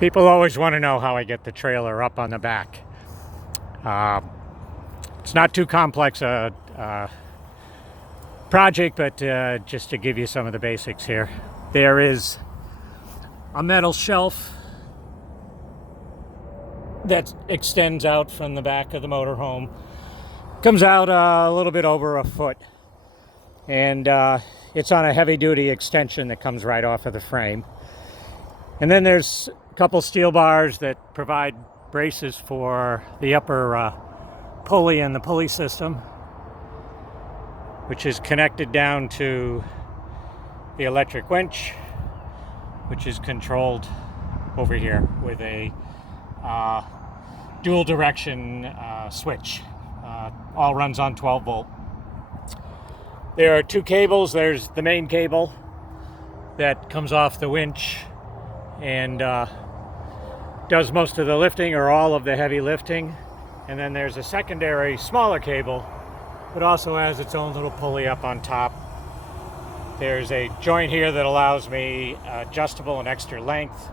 People always want to know how I get the trailer up on the back. It's not too complex a project, but just to give you some of the basics here. There is a metal shelf that extends out from the back of the motorhome. Comes out a little bit over a foot, and it's on a heavy-duty extension that comes right off of the frame. And then there's a couple steel bars that provide braces for the upper pulley and the pulley system, which is connected down to the electric winch, which is controlled over here with a dual direction switch. All runs on 12 volt. There are two cables. There's the main cable that comes off the winch and does most of the lifting or all of the heavy lifting. And then there's a secondary smaller cable that also has its own little pulley up on top. There's a joint here that allows me adjustable and extra length,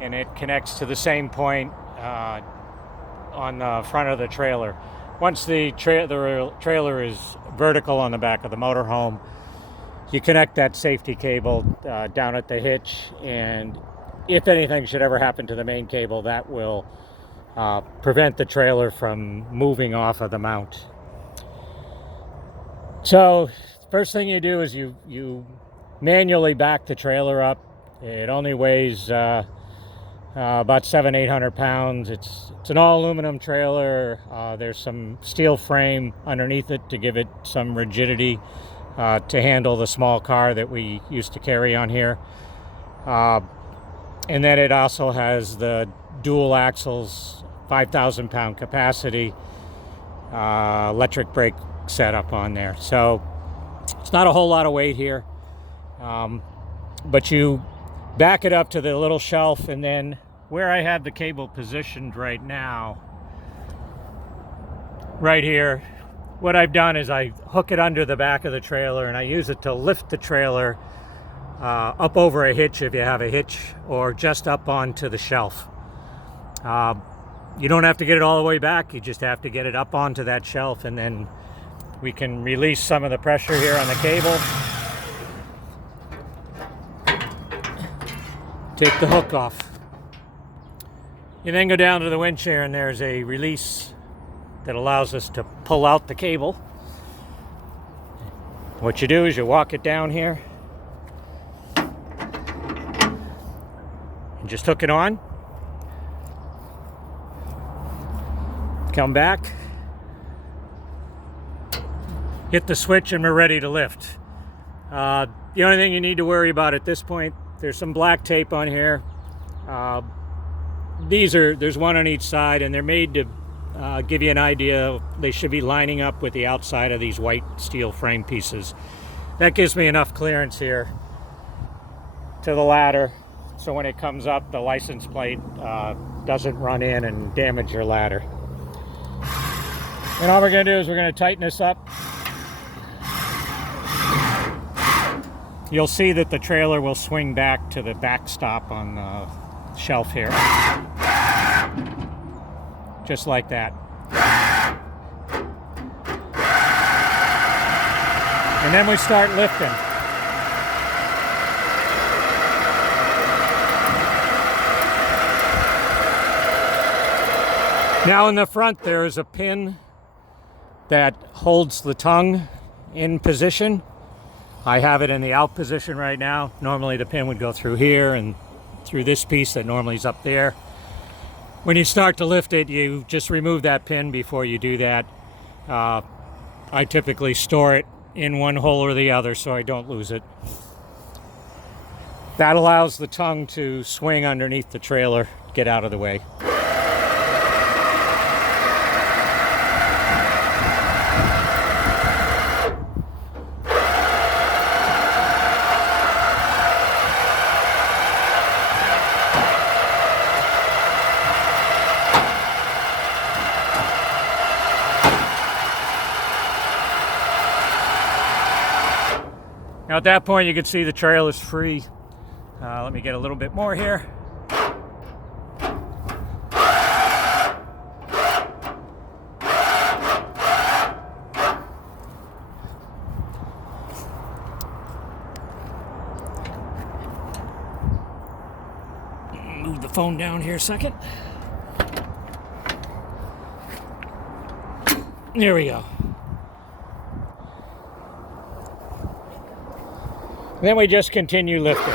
and it connects to the same point on the front of the trailer. Once the trailer is vertical on the back of the motorhome, you connect that safety cable down at the hitch, and if anything should ever happen to the main cable, that will prevent the trailer from moving off of the mount. So first thing you do is you manually back the trailer up. It only weighs about 700-800 pounds. It's an all aluminum trailer. There's some steel frame underneath it to give it some rigidity to handle the small car that we used to carry on here. And then it also has the dual axles, 5,000 pound capacity, electric brake setup on there. So it's not a whole lot of weight here, but you back it up to the little shelf, and then where I have the cable positioned right now, right here, what I've done is I hook it under the back of the trailer, and I use it to lift the trailer up over a hitch if you have a hitch, or just up onto the shelf. You don't have to get it all the way back, you just have to get it up onto that shelf, and then we can release some of the pressure here on the cable. Take the hook off. You then go down to the winch here, and there's a release that allows us to pull out the cable. What you do is you walk it down here and just hook it on. Come back, hit the switch, and we're ready to lift. The only thing you need to worry about at this point, there's some black tape on here. There's one on each side, and they're made to give you an idea. They should be lining up with the outside of these white steel frame pieces. That gives me enough clearance here to the ladder, so when it comes up, the license plate doesn't run in and damage your ladder. And all we're going to do is we're going to tighten this up. You'll see that the trailer will swing back to the backstop on the shelf here. Just like that. And then we start lifting. Now in the front there is a pin that holds the tongue in position. I have it in the out position right now. Normally the pin would go through here and through this piece that normally is up there. When you start to lift it, you just remove that pin before you do that. I typically store it in one hole or the other so I don't lose it. That allows the tongue to swing underneath the trailer, get out of the way. Now at that point you can see the trailer is free. Let me get a little bit more here. move the phone down here a second. There we go. Then we just continue lifting.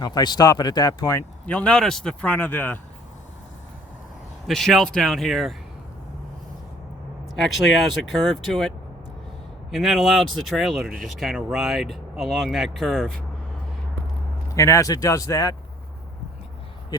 Now if I stop it at that point, you'll notice the front of the shelf down here actually has a curve to it, and that allows the trailer to just kind of ride along that curve. And as it does that,